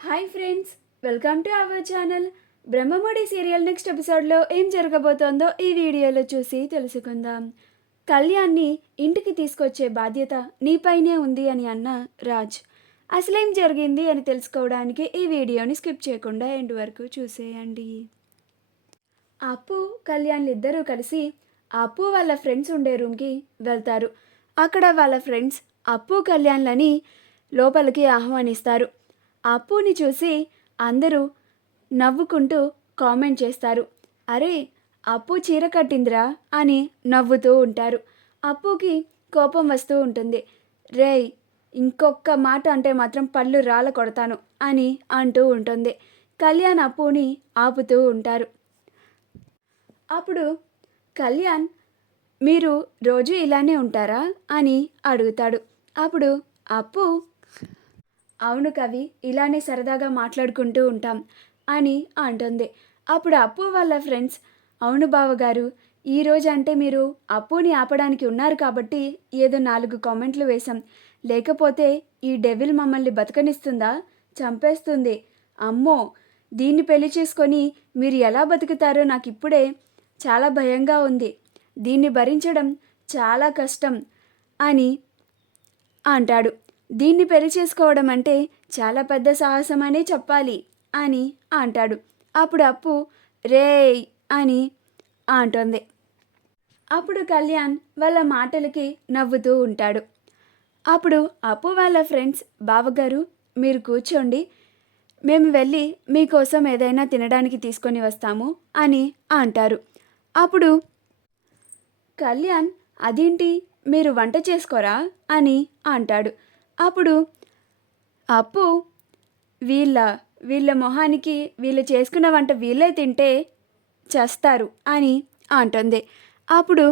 Hi friends, welcome to our channel. Brahmamudi serial next ఎపిసోడ్లో ఏం జరగబోతోందో ఈ వీడియోలో చూసి తెలుసుకుందాం. కళ్యాణ్ని ఇంటికి తీసుకొచ్చే బాధ్యత నీపైనే ఉంది అని అన్న రాజ్. అసలేం జరిగింది అని తెలుసుకోవడానికి ఈ వీడియోని స్కిప్ చేయకుండా ఎండ్ వరకు చూసేయండి. అప్పు కళ్యాణ్లు ఇద్దరూ కలిసి అప్పు వాళ్ళ ఫ్రెండ్స్ ఉండే రూమ్కి వెళ్తారు. అక్కడ వాళ్ళ ఫ్రెండ్స్ అప్పు కళ్యాణ్లని లోపలికి ఆహ్వానిస్తారు. అప్పుని చూసి అందరూ నవ్వుకుంటూ కామెంట్ చేస్తారు. అరే, అప్పు చీర కట్టిందిరా అని నవ్వుతూ ఉంటారు. అప్పుకి కోపం వస్తూ ఉంటుంది. రేయ్, ఇంకొక మాట అంటే మాత్రం పళ్ళు రాళ్ళ కొడతాను అని అంటూ ఉంటుంది. కళ్యాణ్ అప్పుని ఆపుతూ ఉంటారు. అప్పుడు కళ్యాణ్, మీరు రోజు ఇలానే ఉంటారా అని అడుగుతాడు. అప్పుడు అప్పు, అవును కవి, ఇలానే సరదాగా మాట్లాడుకుంటూ ఉంటాం అని అంటుంది. అప్పుడు అప్పు వాళ్ళ ఫ్రెండ్స్, అవును బావగారు, ఈరోజు అంటే మీరు అప్పుని ఆపడానికి ఉన్నారు కాబట్టి ఏదో 4 కామెంట్లు వేశాం. లేకపోతే ఈ డెవిల్ మమ్మల్ని బతకనిస్తుందా? చంపేస్తుంది. అమ్మో, దీన్ని పెళ్లి చేసుకొని మీరు ఎలా బతుకుతారో నాకు ఇప్పుడే చాలా భయంగా ఉంది. దీన్ని భరించడం చాలా కష్టం అని అంటాడు. దీన్ని పెళ్లి చేసుకోవడం అంటే చాలా పెద్ద సాహసం అనే చెప్పాలి అని అంటాడు. అప్పుడు అప్పు రేయ్ అని అంటుంది. అప్పుడు కళ్యాణ్ వాళ్ళ మాటలకి నవ్వుతూ ఉంటాడు. అప్పుడు అప్పు వాళ్ళ ఫ్రెండ్స్, బావగారు మీరు కూర్చోండి, మేము వెళ్ళి మీకోసం ఏదైనా తినడానికి తీసుకొని వస్తాము అని అంటారు. అప్పుడు కళ్యాణ్, అదేంటి, మీరు వంట చేసుకోరా అని అంటాడు. అప్పుడు అప్పు, వీళ్ళ వీళ్ళ మొహానికి వీళ్ళు చేసుకున్న వంట వీళ్ళే తింటే చేస్తారు అని అంటుంది. అప్పుడు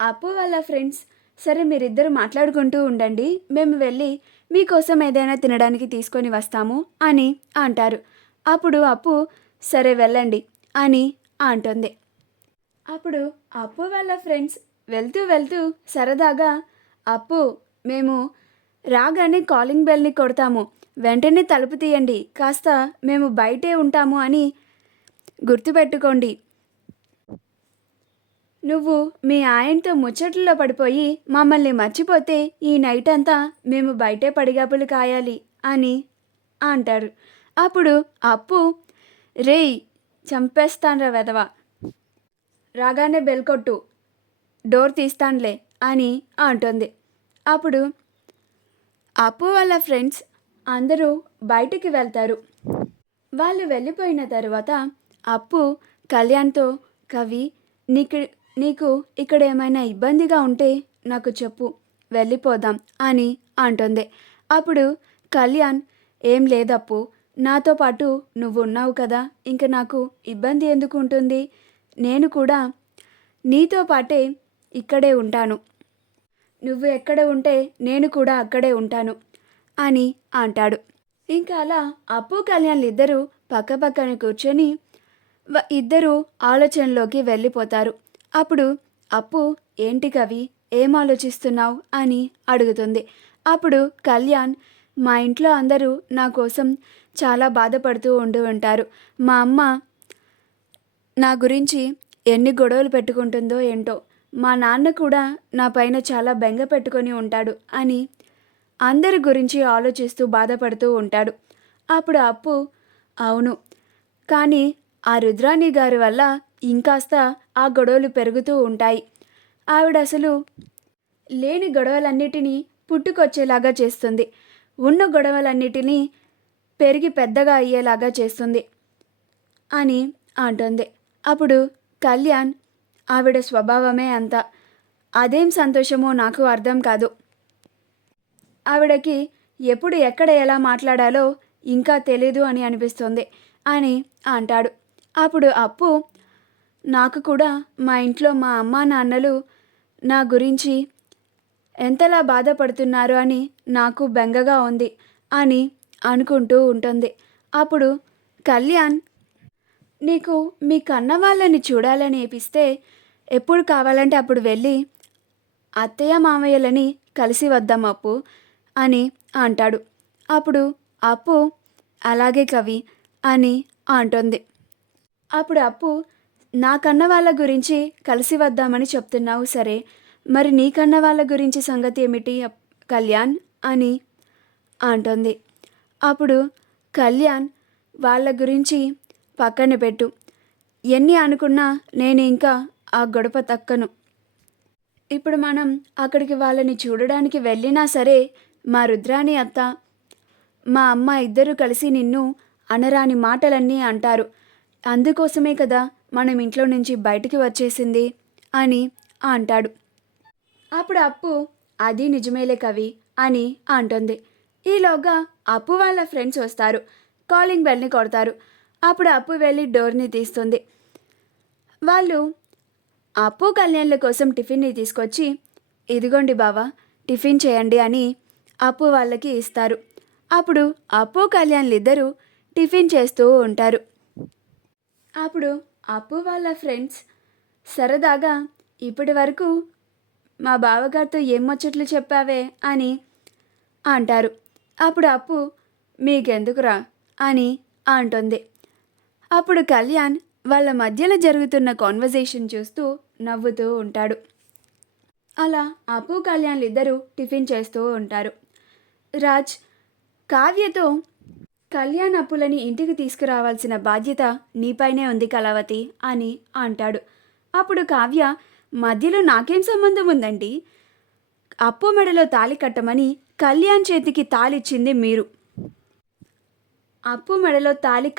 అప్పు వాళ్ళ ఫ్రెండ్స్, సరే మీరిద్దరు మాట్లాడుకుంటూ ఉండండి, మేము వెళ్ళి మీకోసం ఏదైనా తినడానికి తీసుకొని వస్తాము అని అంటారు. అప్పుడు అప్పు, సరే వెళ్ళండి అని అంటుంది. అప్పుడు అప్పు వాళ్ళ ఫ్రెండ్స్ వెళ్తూ వెళ్తూ సరదాగా, అప్పు, మేము రాగానే కాలింగ్ బెల్ని కొడతాము, వెంటనే తలుపు తీయండి, కాస్త మేము బయటే ఉంటాము అని గుర్తుపెట్టుకోండి. నువ్వు మీ ఆయనతో ముచ్చట్లలో పడిపోయి మమ్మల్ని మర్చిపోతే ఈ నైట్ అంతా మేము బయటే పడిగాపులు కాయాలి అని అంటారు. అప్పుడు అప్పు, రేయ్, చంపేస్తాన్రా వెధవా, రాగానే బెల్ కొట్టు, డోర్ తీస్తానులే అని అంటుంది. అప్పుడు అప్పు వాళ్ళ ఫ్రెండ్స్ అందరూ బయటికి వెళ్తారు. వాళ్ళు వెళ్ళిపోయిన తర్వాత అప్పు కళ్యాణ్తో, కవి, నీకు ఇక్కడ ఏమైనా ఇబ్బందిగా ఉంటే నాకు చెప్పు, వెళ్ళిపోదాం అని అంటుంది. అప్పుడు కళ్యాణ్, ఏం లేదప్పు, నాతో పాటు నువ్వు ఉన్నావు కదా, ఇంక నాకు ఇబ్బంది ఎందుకు ఉంటుంది, నేను కూడా నీతో పాటే ఇక్కడే ఉంటాను, నువ్వు ఎక్కడ ఉంటే నేను కూడా అక్కడే ఉంటాను అని అంటాడు. ఇంకా అలా అప్పు కళ్యాణ్లు ఇద్దరూ పక్కపక్కన కూర్చొని ఇద్దరూ ఆలోచనలోకి వెళ్ళిపోతారు. అప్పుడు అప్పు, ఏంటి కవి, ఏం ఆలోచిస్తున్నావు అని అడుగుతుంది. అప్పుడు కళ్యాణ్, మా ఇంట్లో అందరూ నా కోసం చాలా బాధపడుతూ ఉంటారు. మా అమ్మ నా గురించి ఎన్ని గొడవలు పెట్టుకుంటుందో ఏంటో, మా నాన్న కూడా నా పైన చాలా బెంగ పెట్టుకొని ఉంటాడు అని అందరి గురించి ఆలోచిస్తూ బాధపడుతూ ఉంటాడు. అప్పుడు అప్పు, అవును, కానీ ఆ రుద్రాణి గారి వల్ల ఇంకాస్త ఆ గొడవలు పెరుగుతూ ఉంటాయి. ఆవిడ అసలు లేని గొడవలన్నిటినీ పుట్టుకొచ్చేలాగా చేస్తుంది, ఉన్న గొడవలన్నిటినీ పెరిగి పెద్దగా అయ్యేలాగా చేస్తుంది అని అంటుంది. అప్పుడు కళ్యాణ్, ఆవిడ స్వభావమే అంత, అదేం సంతోషమో నాకు అర్థం కాదు, ఆవిడకి ఎప్పుడు ఎక్కడ ఎలా మాట్లాడాలో ఇంకా తెలీదు అని అనిపిస్తుంది అని అంటాడు. అప్పుడు అప్పు, నాకు కూడా మా ఇంట్లో మా అమ్మా నాన్నలు నా గురించి ఎంతలా బాధపడుతున్నారు అని నాకు బెంగగా ఉంది అని అనుకుంటూ ఉంటుంది. అప్పుడు కళ్యాణ్, నీకు మీ కన్న వాళ్ళని చూడాలని ఏపిస్తే ఎప్పుడు కావాలంటే అప్పుడు వెళ్ళి అత్తయ్య మామయ్యలని కలిసి వద్దాం అప్పు అని అంటాడు. అప్పుడు అప్పు, అలాగే కవి అని అంటుంది. అప్పుడు అప్పు, నా కన్న వాళ్ళ గురించి కలిసి వద్దామని చెప్తున్నావు సరే, మరి నీ కన్న వాళ్ళ గురించి సంగతి ఏమిటి కళ్యాణ్ అని అంటుంది. అప్పుడు కళ్యాణ్, వాళ్ళ గురించి పక్కన పెట్టు, ఎన్ని అనుకున్నా నేను ఇంకా ఆ గడప తక్కను. ఇప్పుడు మనం అక్కడికి వాళ్ళని చూడడానికి వెళ్ళినా సరే మా రుద్రాణి అత్త, మా అమ్మ ఇద్దరూ కలిసి నిన్ను అనరాని మాటలన్నీ అంటారు. అందుకోసమే కదా మనం ఇంట్లో నుంచి బయటికి వచ్చేసింది అని అంటాడు. అప్పుడు అప్పు, అది నిజమేలే కవి అని అంటుంది. ఈలోగా అప్పు వాళ్ళ ఫ్రెండ్స్ వస్తారు. కాలింగ్ బెల్ని కొడతారు. అప్పుడు అప్పు వెళ్ళి డోర్ని తీస్తుంది. వాళ్ళు అప్పు కళ్యాణ్ల కోసం టిఫిన్ని తీసుకొచ్చి, ఇదిగోండి బావా, టిఫిన్ చేయండి అని అప్పు వాళ్ళకి ఇస్తారు. అప్పుడు అప్పు కళ్యాణ్లు ఇద్దరూ టిఫిన్ చేస్తూ ఉంటారు. అప్పుడు అప్పు వాళ్ళ ఫ్రెండ్స్ సరదాగా, ఇప్పటి వరకు మా బావగారితో ఏం ముచ్చట్లు చెప్పావే అని అంటారు. అప్పుడు అప్పు, మీకెందుకురా అని అంటుంది. అప్పుడు కళ్యాణ్ వాళ్ళ మధ్యలో జరుగుతున్న కాన్వర్జేషన్ చూస్తూ నవ్వుతూ ఉంటాడు. అలా అప్పు కళ్యాణ్లు ఇద్దరూ టిఫిన్ చేస్తూ ఉంటారు. రాజ్ కావ్యతో, కళ్యాణ్ అప్పులని ఇంటికి తీసుకురావాల్సిన బాధ్యత నీపైనే ఉంది కళావతి అని అంటాడు. అప్పుడు కావ్య, మధ్యలో నాకేం సంబంధం ఉందండి? అప్పు మెడలో తాళి కట్టమని కళ్యాణ్ చేతికి తాళిచ్చింది మీరు. అప్పు మెడలో తాళి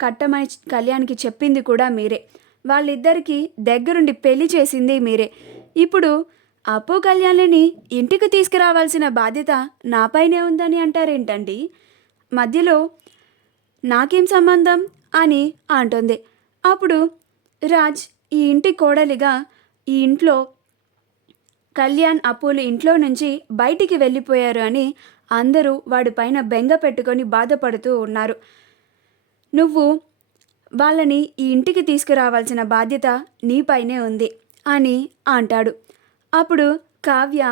కట్టమని కళ్యాణ్కి చెప్పింది కూడా మీరే. వాళ్ళిద్దరికీ దగ్గరుండి పెళ్లి చేసింది మీరే. ఇప్పుడు అప్పు కళ్యాణ్ని ఇంటికి తీసుకురావాల్సిన బాధ్యత నాపైనే ఉందని అంటారేంటండి? మధ్యలో నాకేం సంబంధం అని అంటుంది. అప్పుడు రాజ్, ఈ ఇంటి కోడలిగా ఈ ఇంట్లో కళ్యాణ్ అప్పులు ఇంట్లో నుంచి బయటికి వెళ్ళిపోయారు అని అందరూ వాడిపైన బెంగ పెట్టుకొని బాధపడుతూ ఉన్నారు. నువ్వు వాళ్ళని ఈ ఇంటికి తీసుకురావాల్సిన బాధ్యత నీపైనే ఉంది అని అంటాడు. అప్పుడు కావ్య,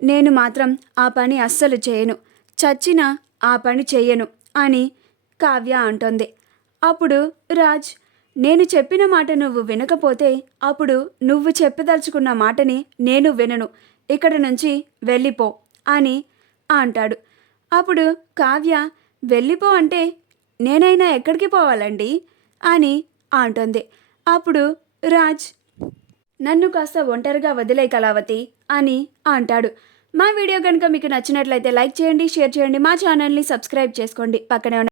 నేను మాత్రం ఆ పని అస్సలు చేయను, చచ్చినా ఆ పని చెయ్యను అని కావ్య అంటుంది. అప్పుడు రాజ్, నేను చెప్పిన మాట నువ్వు వినకపోతే అప్పుడు నువ్వు చెప్పదలుచుకున్న మాటని నేను వినను, ఇక్కడ నుంచి వెళ్ళిపో అని అంటాడు. అప్పుడు కావ్య, వెళ్ళిపో అంటే నేనైనా ఎక్కడికి పోవాలండి అని అంటుంది. అప్పుడు రాజ్, నన్ను కాస్త ఒంటరిగా వదిలే కళావతి అని అంటాడు. మా వీడియో కనుక మీకు నచ్చినట్లయితే లైక్ చేయండి, షేర్ చేయండి, మా ఛానల్ని సబ్స్క్రైబ్ చేసుకోండి. పక్కనే ఉన్న